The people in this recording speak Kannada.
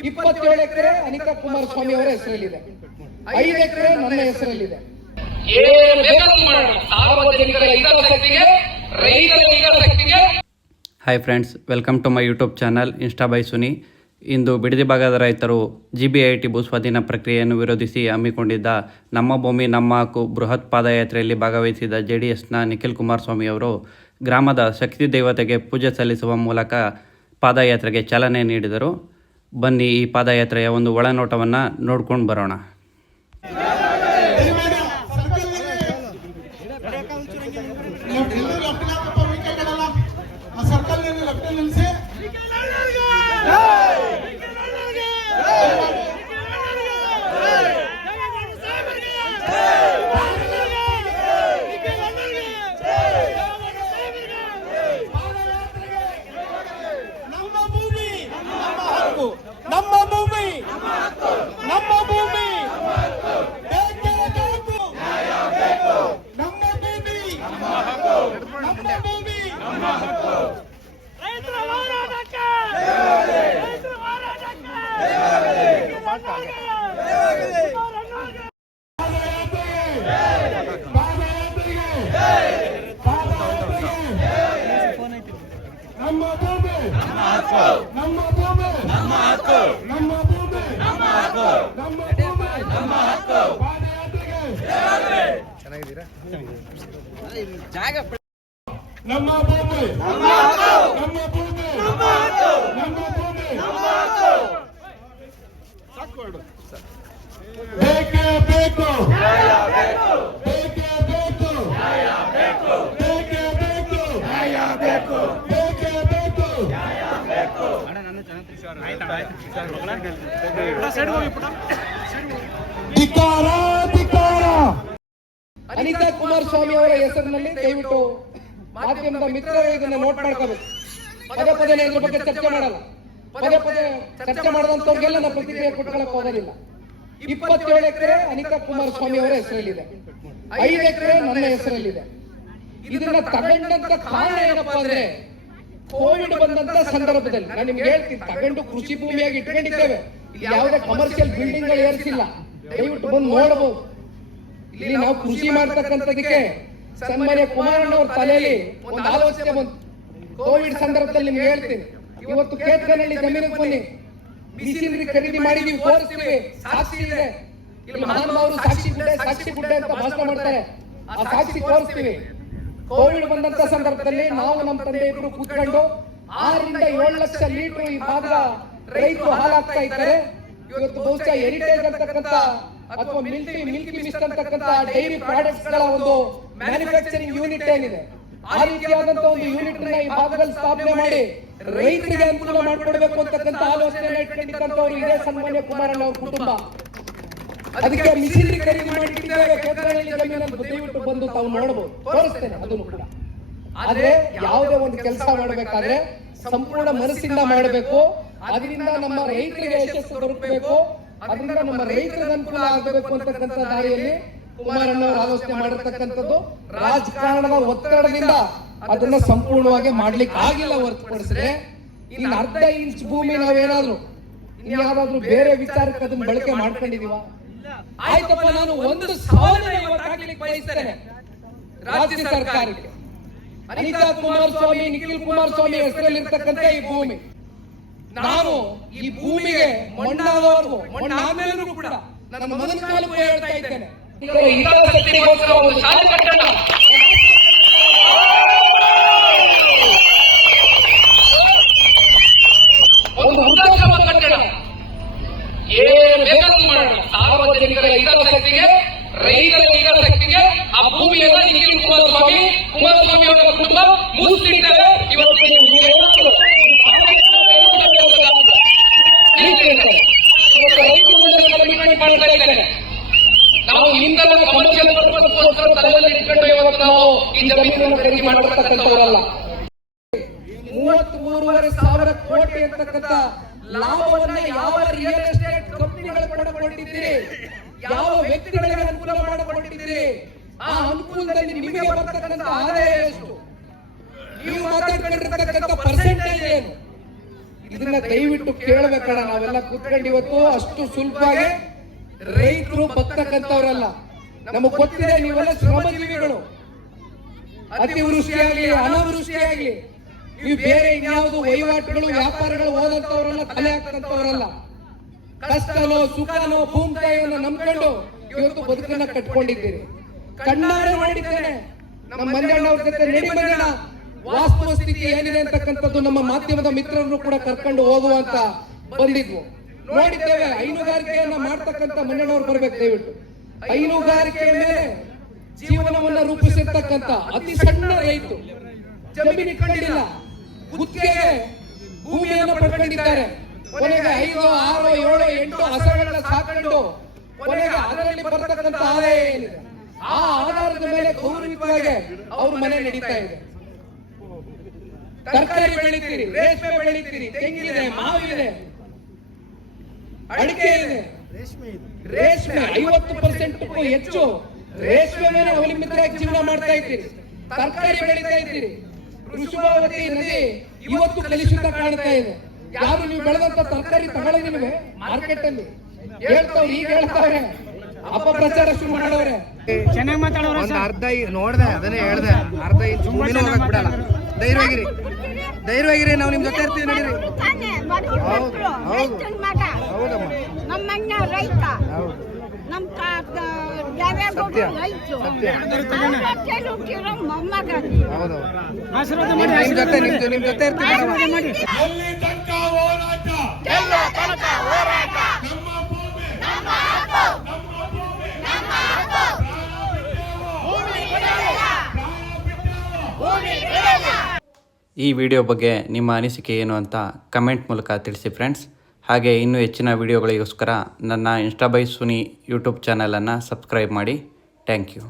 27 ಎಕರೆ ಅನಿತಾ ಕುಮಾರಸ್ವಾಮಿ ಅವರ ಹೆಸರಲ್ಲಿದೆ, 5 ಎಕರೆ ನನ್ನ ಹೆಸರಲ್ಲಿದೆ. Hi friends, welcome to my YouTube channel insta by Suni. ಇಂದು ಬಿಡದಿ ಭಾಗದ ರೈತರು GBIT ಭೂಸ್ವಾಧೀನ ಪ್ರಕ್ರಿಯೆಯನ್ನು ವಿರೋಧಿಸಿ ಹಮ್ಮಿಕೊಂಡಿದ್ದ ನಮ್ಮ ಭೂಮಿ ನಮ್ಮ ಹಕ್ಕು ಬೃಹತ್ ಪಾದಯಾತ್ರೆಯಲ್ಲಿ ಭಾಗವಹಿಸಿದ JDSನ ನಿಖಿಲ್ ಕುಮಾರಸ್ವಾಮಿ ಅವರು ಗ್ರಾಮದ ಶಕ್ತಿ ದೇವತೆಗೆ ಪೂಜೆ ಸಲ್ಲಿಸುವ ಮೂಲಕ ಪಾದಯಾತ್ರೆಗೆ ಚಾಲನೆ ನೀಡಿದರು. ಬನ್ನಿ ಈ ಪಾದಯಾತ್ರೆಯ ಒಂದು ಒಳನೋಟವನ್ನು ನೋಡ್ಕೊಂಡು ಬರೋಣ. ನಮ್ಮ ಭೂಮಿ ನಮ್ಮ ಹಕ್ಕು, ನಮ್ಮ ಭೂಮಿ ನಮ್ಮ ಹಕ್ಕು, ನಮ್ಮ ಭೂಮಿ ನಮ್ಮ ಹಕ್ಕು. ಬೇಕೇ ಬೇಕು, ನ್ಯಾಯ ಬೇಕು, ಬೇಕೇ ಬೇಕು, ನ್ಯಾಯ ಬೇಕು, ಬೇಕೇ ಬೇಕು, ನ್ಯಾಯ ಬೇಕು, ಬೇಕೇ ಬೇಕು, ನ್ಯಾಯ ಬೇಕು. ಧಿಕ್ಕಾರ, ಧಿಕ್ಕಾರ. ಅನಿತಾ ಕುಮಾರಸ್ವಾಮಿ ಅವರ ಹೆಸರಿನಲ್ಲಿ ದಯವಿಟ್ಟು ಮಾಧ್ಯಮದ ಮಿತ್ರರು ಇದನ್ನ ನೋಟ್ ಮಾಡ್ಕೋಬೇಕು. ಪದೇ ಪದೇ ಇದ್ರ ಬಗ್ಗೆ ಚರ್ಚೆ ಮಾಡಲ್ಲ, ಪದೇ ಪದೇ ಚರ್ಚೆ ಮಾಡದಂತವ್ರಿಗೆಲ್ಲ ನಾವು ಪ್ರತಿಕ್ರಿಯೆ ಕೊಟ್ಕೊಳ್ಳಕ್ ಹೋಗೋದಿಲ್ಲ. 27 ಎಕರೆ ಅನಿತಾ ಕುಮಾರಸ್ವಾಮಿ ಅವರ ಹೆಸರಲ್ಲಿದೆ, 5 ಎಕರೆ ನನ್ನ ಹೆಸರಲ್ಲಿದೆ. ಇದನ್ನ ತಗೊಂಡಂತ ಕಾರಣ ಏನಪ್ಪಾ ಅಂದ್ರೆ, ಕೋವಿಡ್ ಬಂದಂತ ಸಂದರ್ಭದಲ್ಲಿ ನಾನು ನಿಮ್ಗೆ ಹೇಳ್ತೀನಿ, ತಗೊಂಡು ಕೃಷಿ ಭೂಮಿಯಾಗಿ ಇಟ್ಕೊಂಡಿದ್ದೇವೆ. ಇಲ್ಲಿ ಯಾವುದೇ ಕಮರ್ಷಿಯಲ್ ಬಿಲ್ಡಿಂಗ್ ಗಳು ಏರಿಸಿಲ್ಲ, ದಯವಿಟ್ಟು ಬಂದು ನೋಡಬಹುದು. ಇಲ್ಲಿ ನಾವು ಕೃಷಿ ಮಾಡ್ತಕ್ಕಂಥದಕ್ಕೆ ಸನ್ಮಾನ್ಯ ಕುಮಾರಣ್ಣವ್ರ ತಲೆಯಲ್ಲಿ ಒಂದು ಆಲೋಚನೆ ಬಂತು. ಕೋವಿಡ್ ಸಂದರ್ಭದಲ್ಲಿ ನಿಮ್ಗೆ ಹೇಳ್ತೀನಿ, ಇವತ್ತು ಕೇತ್ಕನಲ್ಲಿ ಜಮೀನಿಗೆ ಬನ್ನಿ, ಮಿಷಿನರಿ ಖರೀದಿ ಮಾಡಿದೀವಿ, ತೋರಿಸ್ತೀವಿ, ಸಾಕ್ಷಿ ಇದೆ. ಇಲ್ಲಿ ಮಹಾನುಭಾವರು ಸಾಕ್ಷಿ ಗುಡ್ಡೆ ಅಂತ ಭಾಷಣ ಮಾಡ್ತಾರೆ, ಆ ಸಾಕ್ಷಿ ತೋರಿಸ್ತೀವಿ. ಕೋವಿಡ್ ಬಂದಂತ ಸಂದರ್ಭದಲ್ಲಿ ನಾವು ನಮ್ಮ ತಂದೆ ಇಬ್ರು ಕೂತ್ಕೊಂಡು 6 ರಿಂದ 7 ಲಕ್ಷ ಲೀಟರ್ ಈ ಭಾಗದ ರೈತರು ಹಾಲಾಗ್ತಾ ಇದ್ದಾರೆ. ಇವತ್ತು ಬಹುಶಃ ಹೆರಿಟೇಜ್ ಅಂತಕ್ಕಂಥ ಅಥವಾ ಮಿಲ್ಕಿ ಮಿಸ್ಟ್ ಅಂತಕ್ಕಂಥ ಡೈರಿ ಪ್ರಾಡಕ್ಟ್ಸ್ ಗಳ ಒಂದು ಮ್ಯಾನುಫ್ಯಾಕ್ಚರಿಂಗ್ ಯೂನಿಟ್ ಏನಿದೆ, ಆ ರೀತಿಯಾದಂತಹ ಒಂದು ಯೂನಿಟ್ ನ ಈ ಭಾಗದಲ್ಲಿ ಸ್ಥಾಪನೆ ಮಾಡಿ ರೈತರಿಗೆ ಅನುಕೂಲ ಮಾಡಿಕೊಡ್ಬೇಕು ಅಂತಕ್ಕಂಥ ಆಲೋಚನೆ ಇಟ್ಕೊಂಡಿದ್ದಂತವ್ರು ಇದೇ ಸನ್ಮಾನ್ಯ ಕುಮಾರಣ್ಣ ಅವ್ರ ಕುಟುಂಬ. ಅದಕ್ಕೆ ಮಿಷಿನರಿ ಖರೀದಿ ಮಾಡಿಟ್ಟಿದ್ದೇವೆ ಕೇಂದ್ರದಲ್ಲಿ ಜಮೀನನ್ನು, ದಯವಿಟ್ಟು ಬಂದು ತಾವು ನೋಡಬಹುದು, ತೋರಿಸ್ತೇನೆ ಅದನ್ನು ಕೂಡ. ಆದ್ರೆ ಯಾವುದೇ ಒಂದು ಕೆಲಸ ಮಾಡಬೇಕಾದ್ರೆ ಸಂಪೂರ್ಣ ಮನಸ್ಸಿಂದ ಮಾಡಬೇಕು. ಅದರಿಂದ ನಮ್ಮ ರೈತರಿಗೆ ಯಶಸ್ಸು ದೊರಕಬೇಕು, ಅದರಿಂದ ನಮ್ಮ ರೈತರಿಗೆ ಅನುಕೂಲ ಆಗಬೇಕು ಅಂತಕ್ಕಂಥ ದಾರಿಯಲ್ಲಿ ಕುಮಾರಣ್ಣ ಅವರು ಆಲೋಚನೆ ಮಾಡಿರ್ತಕ್ಕಂಥದ್ದು. ರಾಜಕಾರಣದ ಒತ್ತಡದಿಂದ ಅದನ್ನ ಸಂಪೂರ್ಣವಾಗಿ ಮಾಡ್ಲಿಕ್ಕೆ ಆಗಿಲ್ಲ ಹೊರತುಪಡಿಸಿದ್ರೆ, ಇನ್ನು ಅರ್ಧ ಇಂಚ್ ಭೂಮಿ ನಾವೇನಾದ್ರೂ ಇನ್ಯಾವುದಾದ್ರೂ ಬೇರೆ ವಿಚಾರಕ್ಕೆ ಅದನ್ನ ಬಳಕೆ ಮಾಡ್ಕೊಂಡಿದೀವ, ಆಯ್ತಪ್ಪ ನಾನು 1,000 ಇವತ್ತು ಹಾಕ್ಲಿಕ್ಕೆ ಬಯಸ್ತೇನೆ ರಾಜ್ಯ ಸರ್ಕಾರಕ್ಕೆ. ಅನಿತಾ ಕುಮಾರಸ್ವಾಮಿ, ನಿಖಿಲ್ ಕುಮಾರಸ್ವಾಮಿ ಹೆಸರಲ್ಲಿರ್ತಕ್ಕಂಥ ಈ ಭೂಮಿ, ನಾನು ಈ ಭೂಮಿಗೆ ಮಣ್ಣಾದವರೆಗೂ, ಮಣ್ಣಾದ್ಮೇಲೂ ಕೂಡ ನನ್ನ ಮಗನ ಕಾಲಕ್ಕೂ ಹೇಳ್ತಾ ಇದ್ದೇನೆ, ಹಿತಾಸಕ್ತಿಗೋಸ್ಕರ ಒಂದು ಶಾಲೆ ಕಟ್ಟೋಣ, ಒಂದು ವೃದ್ಧಾಶ್ರಮ ಕಟ್ಟೋಣ, ಏನು ಬೇಕಾದ್ರೂ ಮಾಡೋಣ. ಸಾರ್ವಜನಿಕರ ಹಿತಾಸಕ್ತಿಗೆ, ರೈತರ ಹಿತಾಸಕ್ತಿಗೆ ಆ ಭೂಮಿಯನ್ನ ನಿಖಿಲ್ ಕುಮಾರಸ್ವಾಮಿ ಅವರ ಕುಟುಂಬ ಮುಚ್ಚಿಟ್ಟಿದ್ದಾರೆ. ಇವತ್ತು ನಾವು ಹಿಂದೆಲ್ಲ ಕಮರ್ಷಿಯಲ್ ಪರ್ಪಸ್ಗೋಸ್ಕರ ತಲೆಯಲ್ಲಿ ಇಟ್ಕೊಂಡು ಇವತ್ತು ನಾವು ಈ ಜಮೀನನ್ನು ಖರೀದಿ ಮಾಡತಕ್ಕಂಥವರಲ್ಲ. 33,500 ಕೋಟಿ ಅಂತಕ್ಕಂಥ ಲಾಭವನ್ನ ಯಾವ ರಿಯಲ್ ಎಸ್ಟೇಟ್ ಕಂಪನಿಗಳು ಪಡೆದುಕೊಂಡಿದ್ದೀರಿ, ಯಾವ ವ್ಯಕ್ತಿಗಳಿಗೆ ಅನುಕೂಲ ಮಾಡಿಕೊಟ್ಟಿದ್ದೀರಿ, ಆ ಅನುಕೂಲದಲ್ಲಿ ನಿಮಗೆ ಬರ್ತಕ್ಕಂಥ ಆದಾಯ ಎಷ್ಟು, ನೀವು ಮಾತಾಡ್ಕೊಂಡಿರ್ತಕ್ಕಂಥ ಪರ್ಸೆಂಟೇಜ್ ಏನು, ಇದನ್ನ ದಯವಿಟ್ಟು ಕೇಳಬೇಕಣ. ನಾವೆಲ್ಲ ಕೂತ್ಕೊಂಡು ಇವತ್ತು ಅಷ್ಟು ಸುಲಭವಾಗಿ ರೈತರು ಬರ್ತಕ್ಕಂಥವ್ರಲ್ಲ. ನಮಗ್ ಗೊತ್ತಿದೆ ನೀವೆಲ್ಲ ಶ್ರಮಜೀವಿಗಳು. ಅತಿವೃಷ್ಟಿ ಆಗ್ಲಿ ಅನಾವೃಷ್ಟಿ ಆಗ್ಲಿ ನೀವು ಬೇರೆ ಇನ್ಯಾವುದು ವಹಿವಾಟುಗಳು ವ್ಯಾಪಾರಗಳು ಹೋದಂತವ್ರಲ್ಲ, ತಲೆ ಹಾಕ್ತಂತವ್ರಲ್ಲ. ಕಷ್ಟನೋ ಸುಖನೋ ಭೂಮಿತಾಯಿಯನ್ನು ನಂಬ್ಕೊಂಡು ಇವತ್ತು ಬದುಕನ್ನ ಕಟ್ಕೊಂಡಿದ್ದೀರಿ. ಕಣ್ಣಾರೆ ಮಾಡಿದ್ದೇನೆ ನಮ್ಮ ಮಂಜಣ್ಣವ್ರ ಜೊತೆ ನಡಿ ಮಂಜಣ್ಣ ವಾಸ್ತವ ಸ್ಥಿತಿ ಏನಿದೆ ಅಂತಕ್ಕಂಥದ್ದು ನಮ್ಮ ಮಾಧ್ಯಮದ ಮಿತ್ರರನ್ನು ಕೂಡ ಕರ್ಕೊಂಡು ಹೋಗುವಂತ ಬಂದಿದ್ವು. ನೋಡಿದ್ದೇವೆ. ಹೈನುಗಾರಿಕೆಯನ್ನ ಮಾಡ್ತಕ್ಕಂಥ ಮಂಜಣ್ಣವ್ರು ಬರ್ಬೇಕು ದಯವಿಟ್ಟು. ಹೈನುಗಾರಿಕೆ ಮೇಲೆ ಜೀವನವನ್ನ ರೂಪಿಸಿರ್ತಕ್ಕಂಥ ಅತಿ ಸಣ್ಣ ರೈತ, ಜಮೀನು ಇಟ್ಕೊಂಡಿಲ್ಲ, ಗುತ್ತಿಗೆಗೆ ಭೂಮಿಯನ್ನು ಪಡ್ಕೊಂಡಿದ್ದಾರೆ. ಕೊನೆಗೆ 5, 6, 7, 8 ಹಸಗಳನ್ನ ಸಾಕೊಂಡು ಕೊನೆಗೆ ಅದರಲ್ಲಿ ಬರ್ತಕ್ಕಂಥ ಆದಾಯ ಏನಿದೆ ಆ ಆಧಾರದ ಮೇಲೆ ಗೌರವಿತವಾಗಿ ಅವ್ರ ಮನೆ ನಡೀತಾ ಇದೆ. ತರಕಾರಿ ಬೆಳಿತೀರಿ, ರೇಷ್ಮೆ ಬೆಳಿತೀರಿ, ತೆಂಗಿದೆ, ಮಾವಿದೆ, ಅಡಿಕೆ ಇದೆ, ರೇಷ್ಮೆ 50% ಹೆಚ್ಚು ರೇಷ್ಮೆ ಮೇಲೆ ಅವಲಂಬಿತರಾಗಿ ಜೀವನ ಮಾಡ್ತಾ ಇದ್ದೀರಿ. ತರಕಾರಿ ಬೆಳೀತಾ ಇದ್ದೀರಿ. ಕೃಷ್ಣಾವತಿ ನದಿ ಇವತ್ತು ಕಲುಷಿತ ಕಾಣ್ತಾ ಇದೆ. ಯಾರು ನೀವು ಬೆಳೆದಂತ ತರಕಾರಿ ತಗೊಳ್ಳೋದಿಲ್ವೇ ಮಾರ್ಕೆಟ್ ಅಲ್ಲಿ? ಹೇಳ್ತಾವ್ರಿ, ಈಗ ಹೇಳ್ತಾವ್ರೆ, ಅಪಪ್ರಚಾರ ಶುರು ಮಾಡವ್ರೆ. ಚೆನ್ನಾಗಿ ಮಾತಾಡೋರು ಒಂದ್ ಅರ್ಧ ನೋಡ್ದೆ, ಅದನ್ನೇ ಹೇಳ್ದೆ, ಅರ್ಧ ಇಂಚ್ ಭೂಮಿನೂ ಹೋಗಕ್ ಬಿಡಲ್ಲ. ಧೈರ್ಯವಾಗಿರಿ, ಧೈರ್ಯವಾಗಿರಿ, ನಾವು ನಿಮ್ ಜೊತೆ ಇರ್ತೀವಿ. ನಡೀರಿ. ಹೌದಮ್ಮ, ನಮ್ಮಣ್ಣ ರೈತ, ನಮ್ಮ ಮೊಮ್ಮಗ. ಆಶೀರ್ವಾದ ನಿಮ್ ಮಾಡಿ ಜೊತೆ ನಿಮ್ ಜೊತೆ ಇರ್ತೀವಿ. ಮಾಡಿ. ಎಲ್ಲಿ ತನಕ ಹೋರಾಟ? ನಮ್ಮ ಭೂಮಿ, ನಮ್ಮ ಭೂಮಿ, ಈ ವಿಡಿಯೋ ಬಗ್ಗೆ ನಿಮ್ಮ ಅನಿಸಿಕೆ ಏನು ಅಂತ ಕಮೆಂಟ್ ಮೂಲಕ ತಿಳಿಸಿ ಫ್ರೆಂಡ್ಸ್. ಹಾಗೆ ಇನ್ನೂ ಹೆಚ್ಚಿನ ವಿಡಿಯೋಗಳಿಗೋಸ್ಕರ ನನ್ನ ಇನ್ಸ್ಟಾ ಬೈ ಸುನಿ ಯೂಟ್ಯೂಬ್ ಚಾನಲನ್ನು ಸಬ್ಸ್ಕ್ರೈಬ್ ಮಾಡಿ. Thank you.